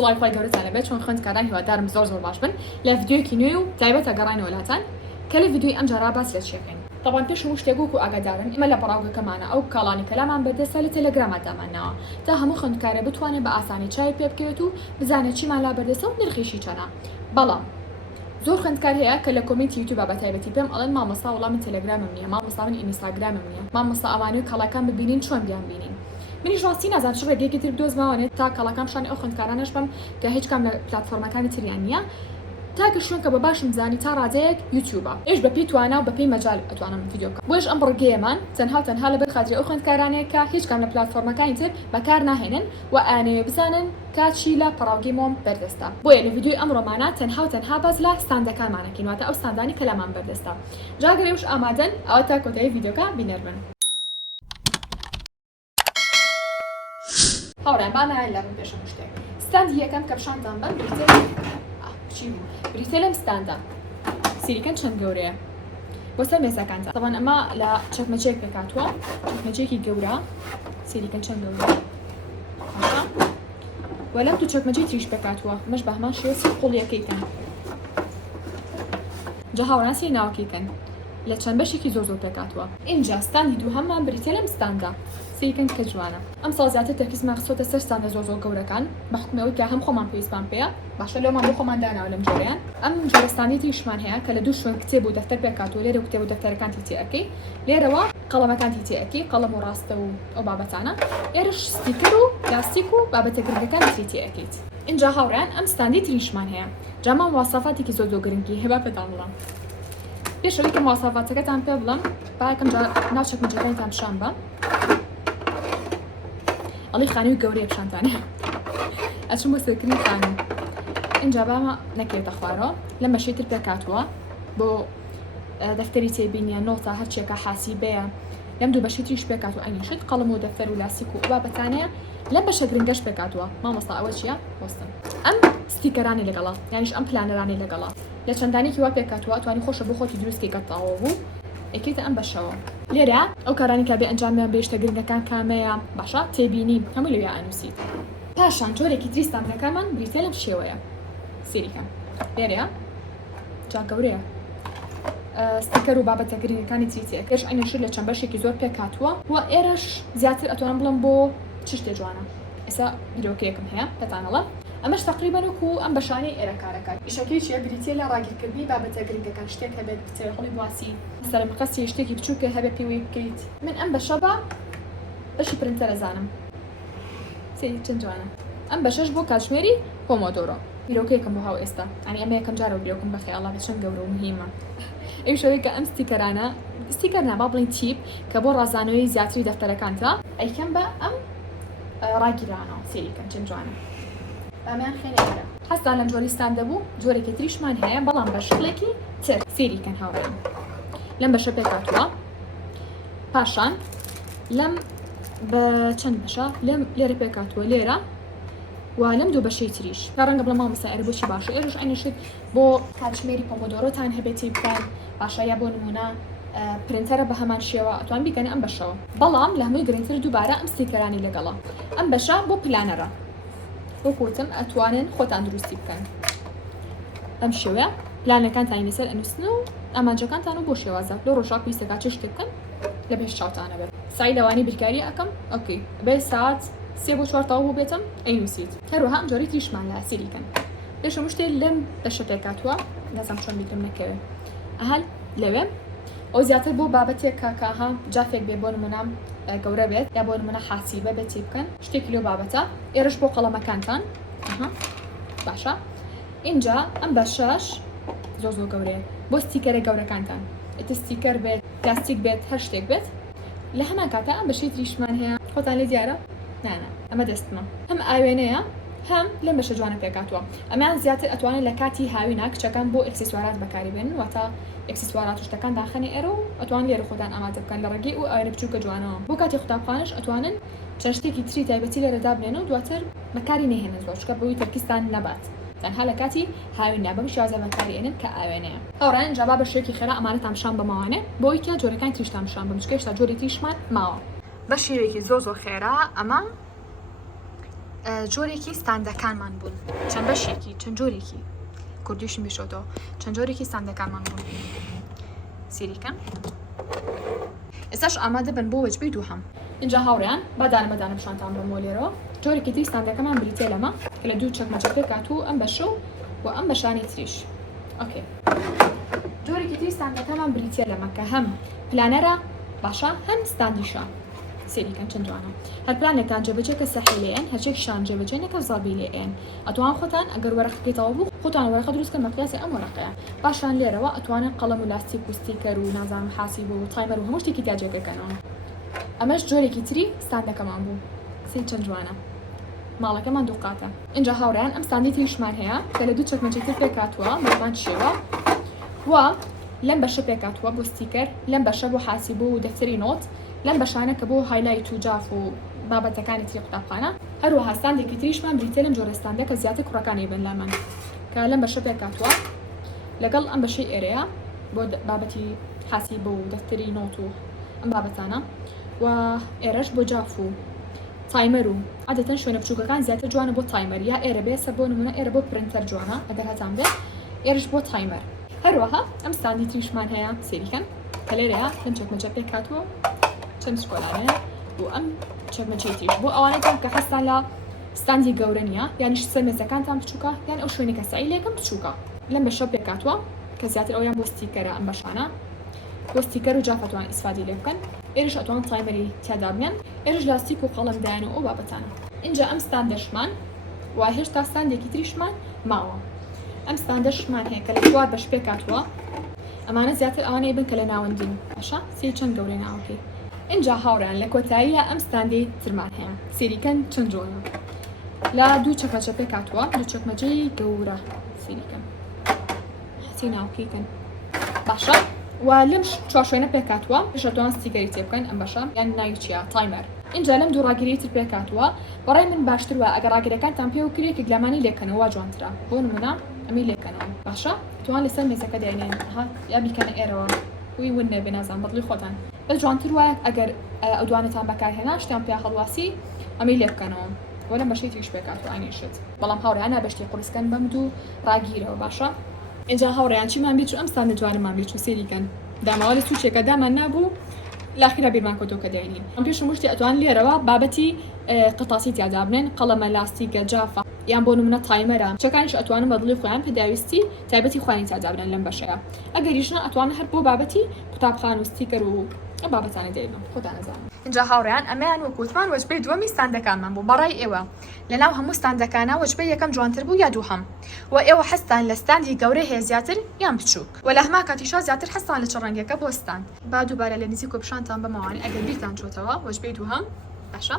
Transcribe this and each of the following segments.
سڵای خۆی گەورەتانە بێت چۆن خوێندکاران هیوادارم زۆر باش بن لە ڤیدیۆیەکی نوێ و تایبەتە گەڕانی وڵاتان کە لە ڤیدیۆی ئەم جارا باس لە چیەکەین. طبعا پێش هەموو شتێک وەکو ئاگادارن ئێمە لە بەڕاوگەکەمانە ئەو کاڵانی کەلامان بەردەستە لە تەلەگرامە دامانەوە تا هەموو خوێندکارە بتوانێت بە ئاسانی چای پێ بکەوێت و بزانێت چیمان لا بەردەستە و نرخیشی چەنە. بەڵام زۆر خوێندکار هەیە کە لە کۆمنتی یوتیوب بە تایبەتی پێم ئەڵێن مامۆستا وەڵام من تەلەگرامم نییە، مامۆستا من ئینستاگرامم نییە، مامۆستا ئەوانەیە کاڵەکان ببینین چۆن بیان بینین. منیش ڕاستی نازانم چ ڕێگەیەکی تر بدۆزمەوەنێت تا کاڵەکان شانی ئەو خوێندکارانەش بم کە هیچ کام لە پلاتفۆرمەکانی تریان نییە تاکە شوێن کە بە باشم زانی تا ڕادەیەک یوتیوبە ئێش بەپی توانە و بەپی مەجال ئەتوانم ڤیدیۆ بکەم. بۆش ئەم ڕێگەیەمان تەنها لەبەر خاطری ئەو خوێندکارانەیە کە هیچ کام لە پلاتفۆرمەکانی تر بەکار ناهێنن و ئانەیە بزانن کاچی لە پەراوگیمۆم بەردەستە. بۆیە لە ڤیدیۆی ئەمڕۆمانە تەنها باز لە ستاندەکانمانەکەین واتە ئەو ستاندانی کە لەمان بەردەستە. جاگەرێوش ئامادەن ئەوە تا کۆتایی ڤیدیۆکە بینەربن. هاوڕێن بامایان لەڕوون پێشەم شتێک ستاندی یەکەم کە پیشانتان بەم بریتە لەم ستاندا سیریکەن چەند گەورەیە بۆ سەر مێزەکانتان. طبعا ئەمە لە چەکمەچێک پێکاتوە چەکمەچێکی گەورە سیریکەن چەند گەورە و لەم دوو چەکمەچەی تریش پێکاتوە مەش بە هەمان شێوە قوڵیەکەیکەن جا هاوڕان سێ ناوەکەیکەن لە چەند بەشێکی زۆر پێکاتوە. اینجا ستاندی دوو هەممان بریتە لەم ستاندا سیکن کە جوانە. ئەم ساڵ زیاتر تەرکیزمان خستۆتە سەر ستاندە زۆر گەورەکان بە حکمەوەی کە هەم خۆمان پێویستمان پێیە باشە لەومان بۆ خۆمان داناوە لەم جۆرەیان. ئەم جۆرە ستاندی تریشمان هەیە کە لە دوو شوێن کتێب و دەفتەر پێکاتوە لێرە و کتێب و دەفتەرەکان تێەکەی لێرەوە قەڵەمەکان تێەکەی قەڵەم و ڕاستە و ئەو بابەتانە ئێرەش ستیکر و لاستیک و بابەتە گرنگەکان تێەکەیت. اینجا هاوڕیان ئەم ستاندی تریشمان هەیە جامان واسافاتێکی زۆر گرنگی هەبا پێتان بڵام. پێشەوەی کە واسافاتەکەتان پێ بڵم با یەکەم جا ناو چەکمەچەکانتان پیشان بە ئەڵی خانووی گەورەیە پیشانتانێ ئەچم بۆ سەرکردنی خانوو. اینجا بامە نەکرێتە خوارەوە لەم بەشەی تر پێکاتوە بۆ دەفتەری تێبینیە نۆتا هەرچێکە حاسیبەیە لەم دوو بەشی تریش پێکاتوە ئەنیشت قەڵم و دەفتەر و لاستیک و بابەتانەیە لەم بەشە گرنگەش پێکاتوە. مامۆستا ئەوە چییە؟ وەستن ئەم ستیکەرانی لەگەڵا یانیش ئەم پلانەرانی لەگەڵا لە چەندانێکی وا پێکاتوە توانی خۆشە بۆ خۆتی دروستکەی گەتاوە بوو ئەکەیتە ئەم بەشەوە. لێرە ئەو کارانی کە بێ ئەنجامیان بێشتە گرنگەکان کامەیە باشە تێبینی هەموو لەوێ ئەنووسیت. پاشان جۆرێکی تری ستاندەکانمان بریتە لەم شێوەیە سیریکەم لێرەیە جا گەورەیە ستیکەر و بابەتە گرنگەکانی تریتێک ئێش ئەنیشت لە چەند بەشێکی زۆر پێکاتوە و ئێرەش زیاتر ئەتوانم بڵم بۆ چ شتێ جوانە. ئێستا ڤیدیۆکەیەکم هەیە پێتانەڵە ئەمەش تقریبا وەکو ئەم بەشانەی ئێرە کارەکە ئیشەکەی چیە بریتە لە ڕاگیرکردنی بابەتە گرنگەکان شتێک هەبێت بچێ هەڵی بواسی سەر مقەسی شتێکی بچووکە هەبێت پێوەی بکەیت. من ئەم بەشە بە بەشی پرنتەرە زانم سێری چەند جوانە. ئەم بەشەش بۆ کاتژمێری پۆمۆدۆرۆ ڤیدیۆکەیەکم بۆ هاو ئێستا ئەنی ئەمە یەکەم جارە ڤیدیۆکم بەخێڵا بە چەند گەورە و مهمە. ئەو شەوەی کە ئەم ستیکەرانە ستیکەر نابا بڵین تیپ کە بۆ ڕازانەوەی زیاتری دەفتەرەکانتە ئەیکەم بە ئەم ڕاگیرانەوە سێریکەم چەند جوانە. ئەمان خێنەکە هەستان لەم جۆری ستاندە بوو جۆرێکی تریشمان هەیە بەڵام بە شکڵێکی تر سێریکەن هاوڕێن لەم بەشە پێکاتوە. پاشان لەم بە چەند بەشە لێم لێرە پێکاتوە لێرە و لەم دوو بەشەی تریش تا ڕەنگە بڵە مامۆستا ئێرە بۆچی باشە ئێرەش ئەنیشت بۆ کاتژمێری پۆمۆدۆرۆتان هەبێتی بکەن باشە یا بۆ نمونە پرنتەرە بە هەمان شێوە ئەتوان بیکەنە ئەم بەشەوە. بەڵام لە هەمووی گرنگتر دووبارە ئەم ستیکەرانی لەگەڵە ئەم بەشە بۆ پلانەرە وەکوتم ئەتوانن خۆتان دروستی بکەن ئەم شێوەیە پلانەکانتان لەسەر ئەنووسن و ئامانجەکانتان و بۆ شێوازە لە ڕۆژا پێویستەکە چ شتێک بکەن لە پێش چاوتانە بێت. سای لەوانی بیرکاری ئەەکەم ئۆکەی بێ ساعت 3 بۆ 4 تاو بۆ بێتم ئەینووسیت. هەروەها ئەم جۆری تریشمان لە سیریکەن پێشەم شتێ لەم بەشە پێکاتوە نەزانم چۆن بیکەم نەکەوێ ئەهەل لەوێ ئەو زیاتر بۆ بابەتێک کاکەها جافێک بێ بۆ نمونە گەورە بێت یا بۆ نمونە حاسیبە بێت چی بکەن شتێکی لێو بابەتە. ئێرەش بۆ قەڵەمەکانتان باشە. اینجا ئەم بەشەش زۆر گەورەیە بۆ ستیکەرە گەورەکانتان ئێتە ستیکەر بێت پلاستیک بێت هەر شتێک بێت لە هەمان کاتە ئەم بەشەی تریشمان هەیە خۆتان لێ دیارە نانە ئەمە دەستمە هەم ئاوێنەیە هەم لەم بەشە جوانە پێکاتوە. ئەمان زیاتر ئەتوانن لە کاتی هاوینە کچەکان بۆ ئەکسسوارات بەکاری بێنن واتە ئەکسسوارات و شتەکان داخەنێ ئێرە و ئەتوان لێرە خۆتان ئامادە بکەن لە ڕێگەی و ئاوێنە بچووکە جوانەوە بۆ کاتی قوتابخانەش ئەتوانن چەند شتێکی تری تایبەتی لێرە دابنێن و دواتر بەکاری نەهێنن زۆر چکە بەوەی تەرکیزتان نەبات تەنها لە کاتی هاوینە بەم شێوازە بەکاری ئێنن کە ئاوێنەیە. هاوڕێن جا با بەشێکی خێرا ئەمانەتان شان بەماوانێ بۆی کە جۆرەکانی تریشتان شان بم چکە هێشتا جۆری تریشمان ماوە بە شێوەیەکی زۆر خێرا. ئەمە جۆرێکی ستاندەکانمان بوون چەند بەشێکی چەند جۆرێکی کوردیشم بشۆتەوە چەند جۆرێکی ستاندەکانمان بوون سیریکەن ئێستاش ئامادە بن بۆ وەجبەی دووهەم اینجا هاوڕێیان بادانەمەدانم شانتان بە مۆلێرەوە جۆرێکی تری ستاندەکەمان بریتێ لەمە کە لە دوو چەکمەچە پێک هاتوو ئەم بەشە و ئەم بەشانی تریش ئۆکێ جۆرێکی تری ستاندەکەمان بریتێ لەمە کە هەم پلانەرە باشە هەم ستاندیشە سێریکەن چەند جوانە هەر پلانێکتان جێبەجێکە سەحی لێن هەرچێکشان جێبەجێنێکە زابی لێن ئەتوان خۆتان ئەگەر وەرەقەکەیتەوە بوو خۆتان وەرەقە دروستکە مەقیاسی ئەم وەرەقەیە پاشان لێرەوە ئەتوانن قەڵەم و لاستیک و ستیکەر و نازانم حاسیب و تایمەر و هەموو شتێکی تاجێکەکەنەوە ئەمەش جۆرێکی تری ستاندەکەمان بوو سی چەند جوانە ماڵەکەمان دوو قاتە اینجا هاوڕێیان ئەم ستاندی تریشمان هەیە کە لە دوو چەکمەچێکی پێک هاتووە بەڵمان شێوە و لەم بەشە پێک هاتووە بۆ ستیکەر لەم بەشە بۆ حاسیب و دەفتەری نۆت لەم بەشانە کە بۆ هایلایت و جاف و بابەتەکانی تری قوتابخانە هەروەها ستاندێکی تریشمان بریتێ لەم جۆرە ستاندە کە زیاتر کوڕەکانی بن لامان کە لەم بەشە پێک هاتووە لەگەڵ ئەم بەشەی ئێرەیە بۆ بابەتی حاسیب و دەفتەری نۆت و ئەم بابەتانە و ئێرەش بۆ جاف و تایمەر و عادەتەن شوێنە بچووکەکان زیاتر جوانە بۆ تایمەر یا ئێرە بێ سەر بۆ نمونە ئێرە بۆ پرنتەر جوانە ئەگەر هەتان بێ ئێرەش بۆ تایمەر هەروەها ئەم ستاندی تریشمان هەیە سێریکەن کە لێرەیە لەم چەکمەچە پێک هاتووە چەند شکۆلانەیە و ئەم چەکمەچەی تریش بۆ ئەوانەتان کە هەستان لە ستاندی گەورە نیە یانیش سەر مێزەکانتان بچووکە یان ئەو شوێنی کە سعی لێکم بچووکە لەم بەشە پێک هاتووە کە زیاتر ئەویان بۆ ستیکەرە ئەم بەشانە بۆ ستیکەر و جافەتوان ئیسفادی لێ بکەن ئێرش ئەتوان تایمەری تیادا بێن ئێرش لاستیک و قەڵەمدایان و ئەو بابەتانە اینجا ئەم ستاندەشمان و هێشتا ستاندێکی تریشمان ماوە ئەم ستاندەشمان هەیە کە لە چوار بەش پێک هاتووە ئەمانە زیاتر ئەوانەی بن کە لە ناوەندین باشە سی چەند گەورەی ناوەکەی اینجا هاوڕیان لە کۆتاییە ئەم ستاندی ترمان هەیە سێریکەن چەند جۆرە لە دوو چەکمەچە پێک هاتووە دوو چەکمەچەی گەورە سێریکەن حەتی ناوکەیکەن باشە و لەم چوار شوێنە پێک هاتووە پێشەتوان ستیکەری تێ بکەین ئەم بەشە یان ناوی چیە تایمەر اینجا لەم دوو ڕاگیری تر پێک هاتووە بەڕای من باشتر وە ئەگەر ڕاگیرەکانتان پێ و کرێ کە گلامانی لێکەنەوە جوانترە بۆ نمونە ئەمی لێکەنەوە باشە توان لەسەر مێزەکە دێنێن ها یا بیکەنە ئێرەوە وی ون نێبێ نازان بەدڵی خۆتان بەس جوانتر وایە ئەگەر ئەو دوانتان بەکارهێنا شتیان پێ هەڵواسی ئەمی لێ بکەنەوە بۆ لەم بەشەی تریش پێک هاتووە ئاینیشت بەڵام هاوڕێیان نابەشتی قورسکەن بەم دوو ڕاگیرەوە باشە اینجا هاوڕێیان چیمان بێت و ئەم ستاندە جوانمان بێت و سێریکەن داماوە لە سوچێکە دامان نابوو لاخیرا بیرمان کۆتۆکە داینین ئەم پێش مشتی ئەتوان لێرەوە بابەتی قتاسی تیادا بنێن قەڵەمە لاستیکە جافە یان بۆ نمونە تایمەرە چەکانیش ئەتوانن بەدڵی خۆیان پێداویستی تایبەتی خوانی تیادا بنێن لەم بەشەیە ئەگەریشنە ئەتوانن هەر بۆ بابەتی قوتابخان و ستیکەر و ئەم بابەتانە دەیبن خۆتان نەزانن اینجا هاوڕێیان ئەمەیان وەکوتمان وەجبەی دووەمی ستاندەکانمان بوو بەڕای ئێوە لەناو هەموو ستاندەکانە وەجبەی یەکەم جوانتر بوو یا دووهەم و ئێوە هەستان لە ستاندی گەورەی هەیە زیاتر یان بچووک و لە هەما کاتیشا زیاتر هەستان لە چ ڕەنگێکە بۆ ستاند با دووبارە لە نزیک کۆپشانتان بمەوانێ ئەگەر بیرتان چۆتەوە وەجبەی دووهەم باشە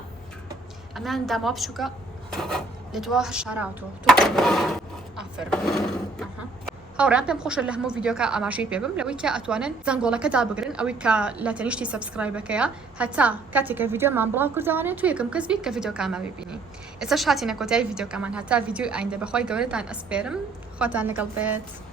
ئەمان داماوە بچووکە لە دوا هەشاراوەوە تۆ ئافر هاوڕیان پێم خۆشە لە هەموو ڤیددیۆکە ئاماژەی پێ بم لەوەی کە ئەتوانن زەنگۆڵەکەدا بگرن ئەوەی کە لە تەنیشتی سەبسکرایبەکەیە هەتا کاتێککە ڤیددیۆمان بڵاو کردوانێت تو یەکەم کەس بیت کە ڤیددیۆکانمە ببینی ئێستا هاتینە کۆتایی ڤیددیۆکەمان هەتا ڤیددیۆی ئایندە بەخوای گەورەتان ئەسپێرم خۆتان لەگەڵ بێت.